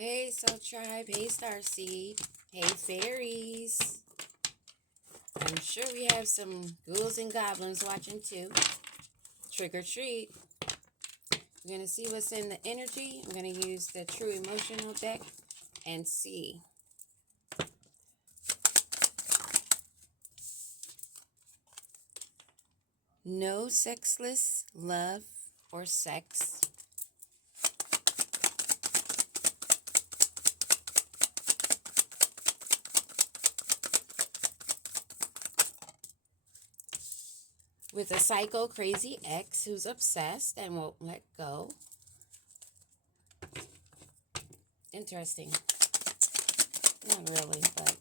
Hey Soul Tribe, hey Starseed, hey fairies. I'm sure we have some ghouls and goblins watching too. Trick or treat. We're going to see what's in the energy. I'm going to use the True Emotional deck and see. No sexless love or sex. With a psycho crazy ex who's obsessed and won't let go. Interesting. Not really, but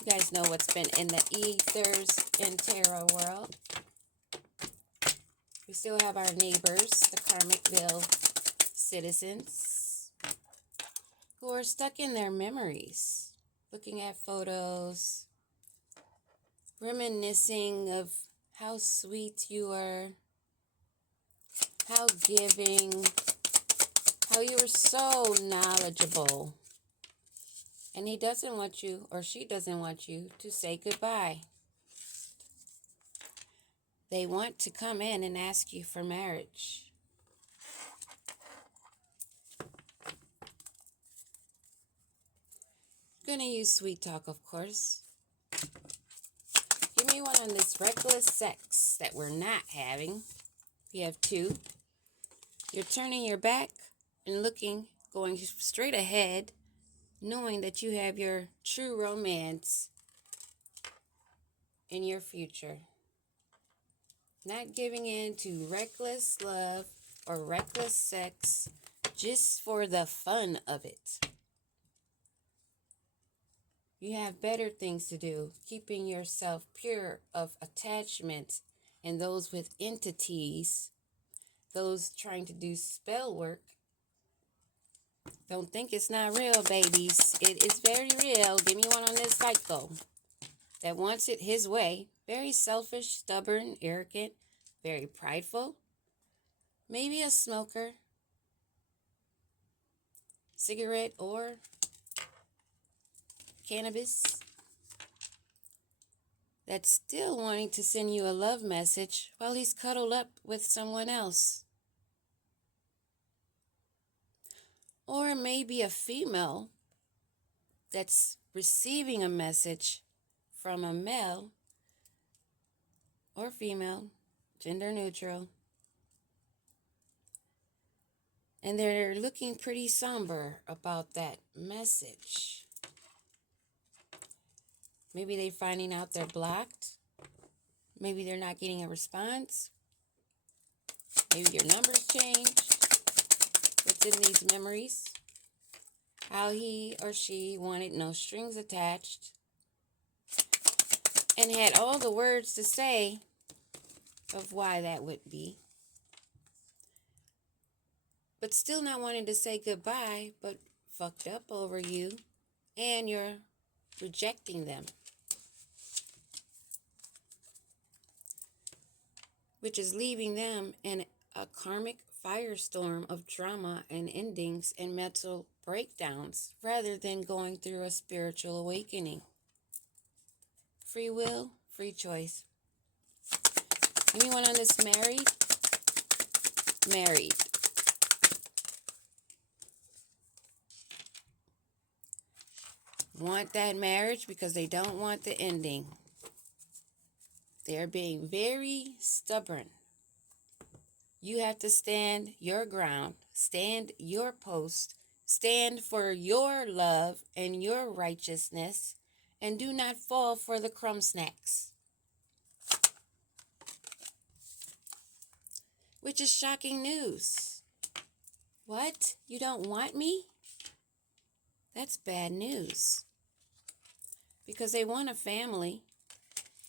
you guys know what's been in the ethers and tarot world. We still have our neighbors, the Karmicville citizens, who are stuck in their memories, looking at photos, reminiscing of how sweet you were, how giving, how you were so knowledgeable. And he doesn't want you, or she doesn't want you, to say goodbye. They want to come in and ask you for marriage. I'm going to use sweet talk, of course. Give me one on this reckless sex that we're not having. We have two. You're turning your back and looking, going straight ahead, knowing that you have your true romance in your future. Not giving in to reckless love or reckless sex just for the fun of it. You have better things to do, keeping yourself pure of attachment and those with entities, those trying to do spell work. Don't think it's not real, babies. It is very real. Give me one on this psycho that wants it his way. Very selfish, stubborn, arrogant, very prideful. Maybe a smoker, cigarette or cannabis. That's still wanting to send you a love message while he's cuddled up with someone else. Or maybe a female that's receiving a message from a male or female, gender neutral, and they're looking pretty somber about that message. Maybe they're finding out they're blocked. Maybe they're not getting a response. Maybe your number's changed. What's in these memories? How he or she wanted no strings attached and had all the words to say of why that would be. But still not wanting to say goodbye, but fucked up over you and you're rejecting them. Which is leaving them in a karmic firestorm of drama and endings and mental breakdowns rather than going through a spiritual awakening. Free will, free choice. Anyone on this married? Married. Want that marriage because they don't want the ending. They're being very stubborn. You have to stand your ground, stand your post, stand for your love and your righteousness, and do not fall for the crumb snacks. Which is shocking news. What? You don't want me? That's bad news. Because they want a family,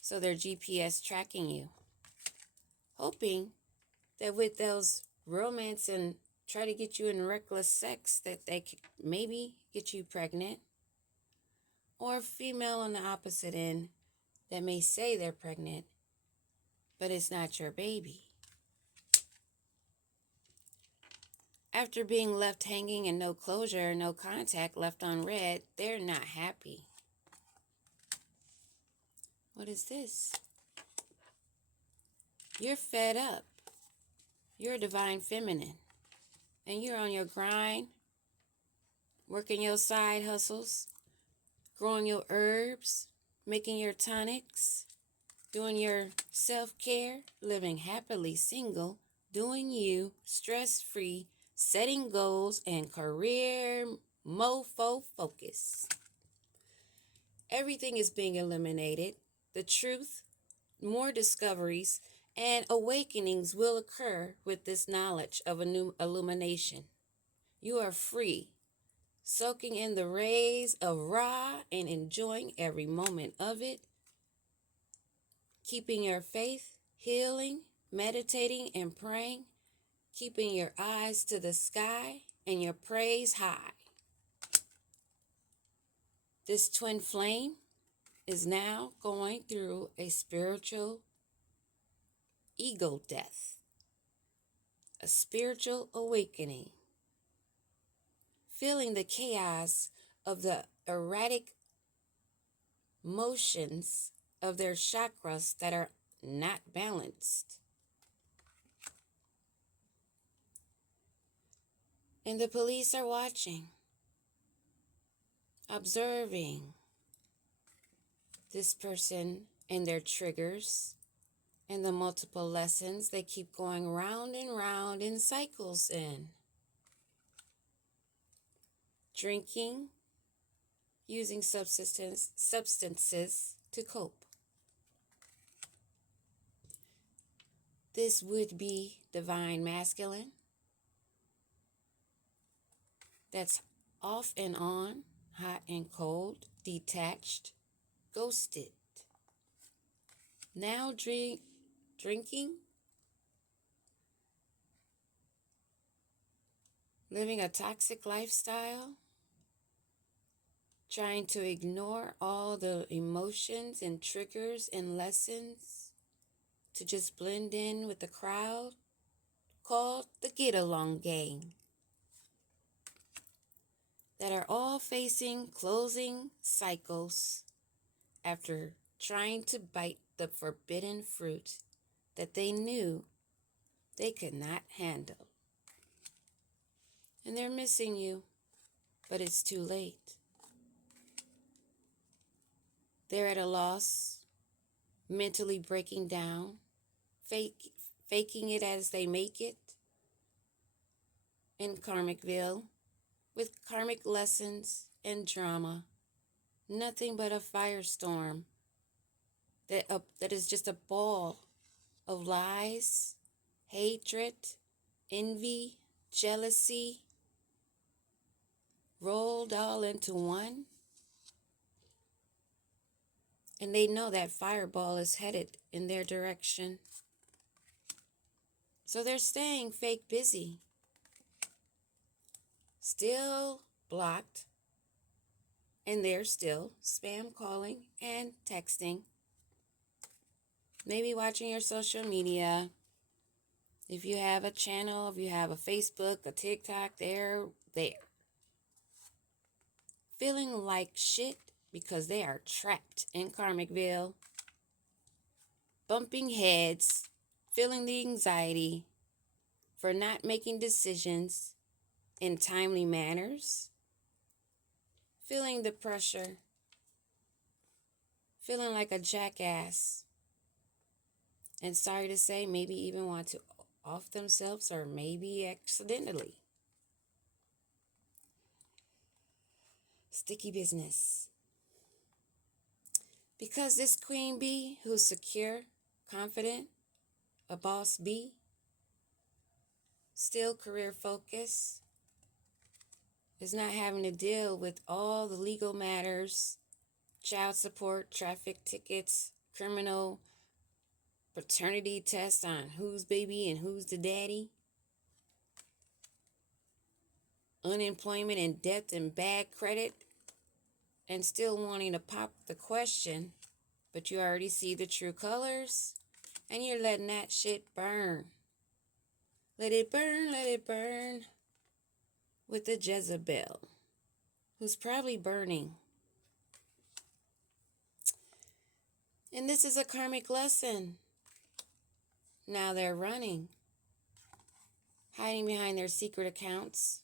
so they're GPS tracking you. Hoping that with those romance and try to get you in reckless sex that they could maybe get you pregnant. Or a female on the opposite end that may say they're pregnant, but it's not your baby. After being left hanging and no closure, no contact, left on red, they're not happy. What is this? You're fed up. You're a divine feminine. And you're on your grind, working your side hustles, growing your herbs, making your tonics, doing your self-care, living happily single, doing you, stress-free, setting goals, and career mofo focus. Everything is being eliminated. The truth, more discoveries, and awakenings will occur with this knowledge of a new illumination. You are free, soaking in the rays of Ra and enjoying every moment of it, keeping your faith, healing, meditating, and praying, keeping your eyes to the sky and your praise high. This twin flame is now going through a spiritual ego death, a spiritual awakening, feeling the chaos of the erratic motions of their chakras that are not balanced. And the police are watching, observing this person and their triggers and the multiple lessons they keep going round and round in cycles in. Drinking, using substances to cope. This would be divine masculine that's off and on, hot and cold, detached, ghosted. Now drinking, living a toxic lifestyle, trying to ignore all the emotions and triggers and lessons to just blend in with the crowd, called the Get Along Gang, that are all facing closing cycles after trying to bite the forbidden fruit that they knew they could not handle. And they're missing you, but it's too late. They're at a loss, mentally breaking down, faking it as they make it in Karmicville with karmic lessons and drama. Nothing but a firestorm that is just a ball of lies, hatred, envy, jealousy, rolled all into one. And they know that fireball is headed in their direction. So they're staying fake busy, still blocked, and they're still spam calling and texting. Maybe watching your social media. If you have a channel, if you have a Facebook, a TikTok, they're there. Feeling like shit because they are trapped in Karmicville. Bumping heads, feeling the anxiety for not making decisions in timely manners. Feeling the pressure. Feeling like a jackass. And sorry to say, maybe even want to off themselves or maybe accidentally. Sticky business. Because this queen bee who's secure, confident, a boss bee, still career focused, is not having to deal with all the legal matters, child support, traffic tickets, criminal paternity tests on who's baby and who's the daddy, unemployment and debt and bad credit, and still wanting to pop the question, but you already see the true colors and you're letting that shit burn. Let it burn, let it burn. with the Jezebel, who's probably burning. And this is a karmic lesson. Now they're running, hiding behind their secret accounts,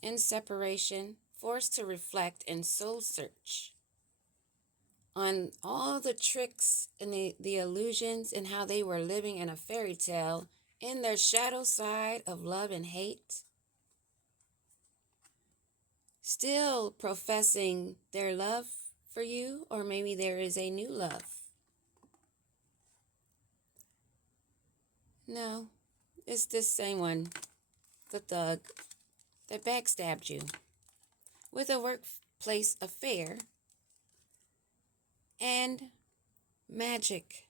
in separation, forced to reflect and soul search on all the tricks and the illusions and how they were living in a fairy tale in their shadow side of love and hate, still professing their love for you, or maybe there is a new love. No, it's this same one, the thug, that backstabbed you with a workplace affair and magic.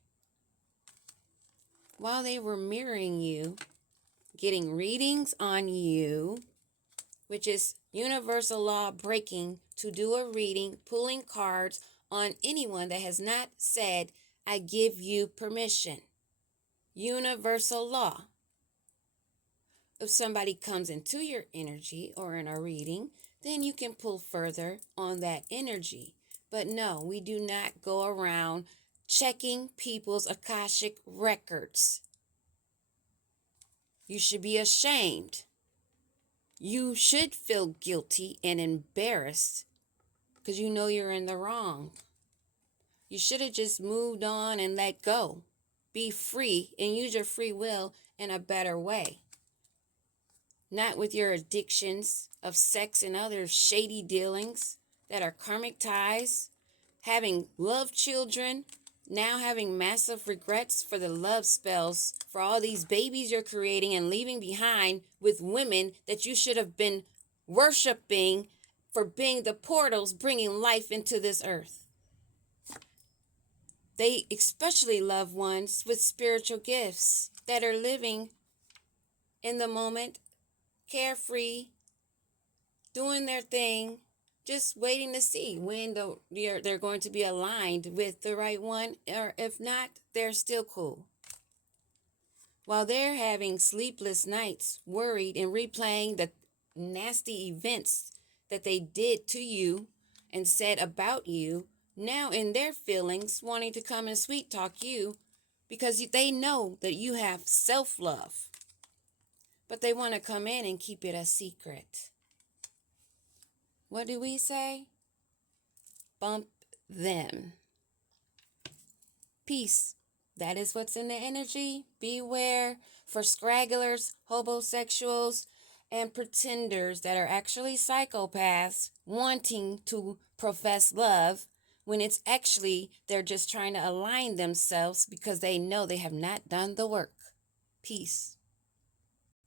While they were mirroring you, getting readings on you, which is universal law breaking, to do a reading, pulling cards on anyone that has not said, I give you permission. Universal law. If somebody comes into your energy or in a reading, then you can pull further on that energy. But no, we do not go around checking people's Akashic records. You should be ashamed. You should feel guilty and embarrassed because you know you're in the wrong. You should have just moved on and let go. Be free and use your free will in a better way. Not with your addictions of sex and other shady dealings that are karmic ties, having loved children, now having massive regrets for the love spells, for all these babies you're creating and leaving behind with women that you should have been worshiping for being the portals bringing life into this earth. They especially love ones with spiritual gifts that are living in the moment, carefree, doing their thing, just waiting to see when they're going to be aligned with the right one, or if not, they're still cool. While they're having sleepless nights, worried and replaying the nasty events that they did to you and said about you, now in their feelings, wanting to come and sweet talk you because they know that you have self-love. But they want to come in and keep it a secret. What do we say? Bump them. Peace. That is what's in the energy. Beware for stragglers, homosexuals, and pretenders that are actually psychopaths wanting to profess love when it's actually they're just trying to align themselves because they know they have not done the work. Peace.